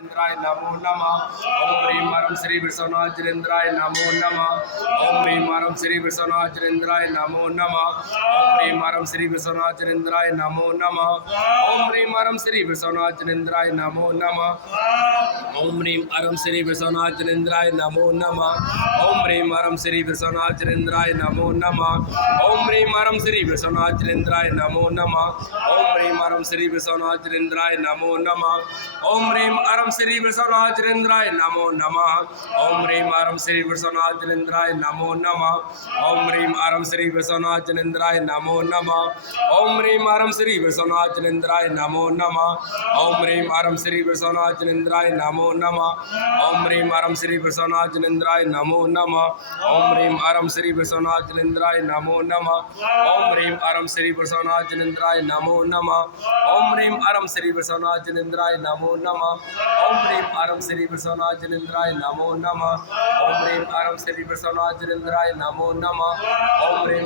जिनेन्द्राय नमो नमः। ओम ह्रीं हरं श्री विश्वनाथ जिनेन्द्राय नमो नमः। ओम ह्रीं हरं श्री विश्वनाथ जिनेन्द्राय नमो नमः। ओम ह्रीं हरं श्री विश्वनाथ जिनेन्द्राय नमो नमः। ओम ह्रीं हरं श्री विश्वनाथ जिनेन्द्राय नमो नमः। ओम ह्रीं हरं श्री विश्वनाथ जिनेन्द्राय नमो नमः। ओम ह्रीं हरं श्री विश्वनाथ जिनेन्द्राय नमो नमः। ओम ह्रीं हरं श्री विश्वनाथ जिनेन्द्राय नमो नमः। ओम ह्रीं हरं श्री विश्वनाथ जिनेन्द्राय नमो नमः। ओम ह्रीं हरं श्री विश्वनाथ जिनेन्द्राय नमो नमः। ओम ह्रीं हरं श्री विश्वनाथ जिनेन्द्राय नमो नमः। ओम ह्रीं हरं श्री विश्वनाथ जिनेन्द्राय नमो नमः। ओम ह्रीं हरं श्री विश्वनाथ जिनेन्द्राय नमो नमः। ओम ह्रीं हरं श्री विश्वनाथ जिनेन्द्राय नमो नमः। ओम ह्रीं हरं श्री विश्वनाथ जिनेन्द्राय नमो नमः। ओम ह्रीं हरं श्री विश्वनाथ जिनेन्द्राय नमो नमः। ओम ह्रीं हरं श्री विश्वनाथ जिनेन्द्राय नमो नमः। ओम ह्रीं हरं श्री विश्वनाथ जिनेन्द्राय नमो नमः। ओम ह्रीं हरं श्री विश्वनाथ जिनेन्द्राय नमो नमः। ओम ह्रीं हरं श्री विश्वनाथ जिनेन्द्राय नमो नमः। ओम ह्रीं